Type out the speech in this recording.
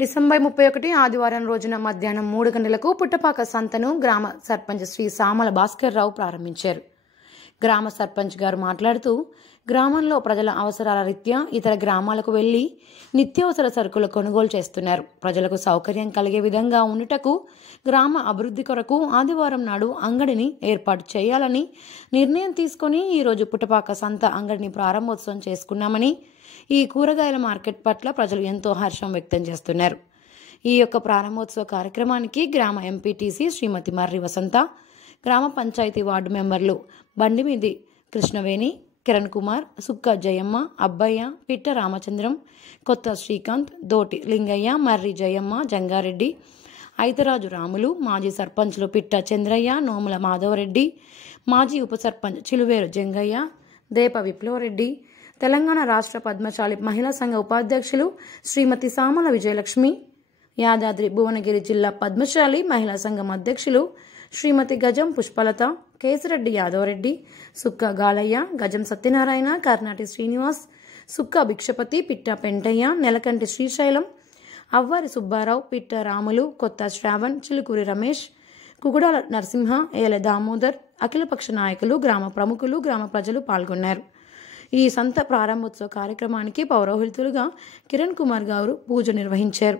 December 31 ఆదివారం రోజున మధ్యాహ్నం 3 గంటలకు పుట్టపాక సంతను గ్రామ సర్పంచ్ శ్రీ సామల భాస్కర్ రావు ప్రారంభించారు. గ్రామ సర్పంచ్ గారు మాట్లాడుతూ, గ్రామంలో ప్రజల అవసరాల రీత్యా ఇతర గ్రామాలకు వెళ్లి నిత్యావసర సరుకులు కొనుగోలు చేస్తున్నారు. ప్రజలకు సౌకర్యం కలిగే విధంగా ఉండుటకు గ్రామ అభివృద్ధి కొరకు ఆదివారం నాడు అంగడిని ఏర్పాటు చేయాలని నిర్ణయం తీసుకుని ఈరోజు పుట్టపాక సంత అంగడిని ప్రారంభోత్సవం చేసుకున్నామని, ఈ కూరగాయల మార్కెట్ పట్ల ప్రజలు ఎంతో హర్షం వ్యక్తం చేస్తున్నారు. ఈ యొక్క ప్రారంభోత్సవ కార్యక్రమానికి గ్రామ ఎంపీటీసీ శ్రీమతి మర్రి వసంత, గ్రామ పంచాయతీ వార్డు మెంబర్లు బండిమీది కృష్ణవేణి, కిరణ్ కుమార్, సుక్క జయమ్మ, అబ్బయ్య, పిట్ట రామచంద్రం, కొత్త శ్రీకాంత్, దోటి లింగయ్య, మర్రి జయమ్మ, జంగారెడ్డి, ఐతరాజు రాములు, మాజీ సర్పంచ్లు పిట్ట చంద్రయ్య, నోముల మాధవరెడ్డి, మాజీ ఉప సర్పంచ్ చిలువేరు జంగయ్య, దేప విప్లవరెడ్డి, తెలంగాణ రాష్ట్ర పద్మశాలి మహిళా సంఘ ఉపాధ్యక్షులు శ్రీమతి సామల విజయలక్ష్మి, యాదాద్రి భువనగిరి జిల్లా పద్మశాలి మహిళా సంఘం అధ్యక్షులు శ్రీమతి గజం పుష్పలత, కేసిరెడ్డి యాదవరెడ్డి, సుక్క గాలయ్య, గజం సత్యనారాయణ, కర్నాటి శ్రీనివాస్, సుక్క భిక్షపతి, పిట్ట పెంటయ్య, నెలకంటి శ్రీశైలం, అవ్వారి సుబ్బారావు, పిట్ట రాములు, కొత్త శ్రావణ్, చిలుకూరి రమేష్, కుగుడాల నరసింహ, ఏల దామోదర్, అఖిలపక్ష నాయకులు, గ్రామ ప్రముఖులు, గ్రామ ప్రజలు పాల్గొన్నారు. ఈ సంత ప్రారంభోత్సవ కార్యక్రమానికి పౌరోహితులుగా కిరణ్ కుమార్ గారు పూజ నిర్వహించారు.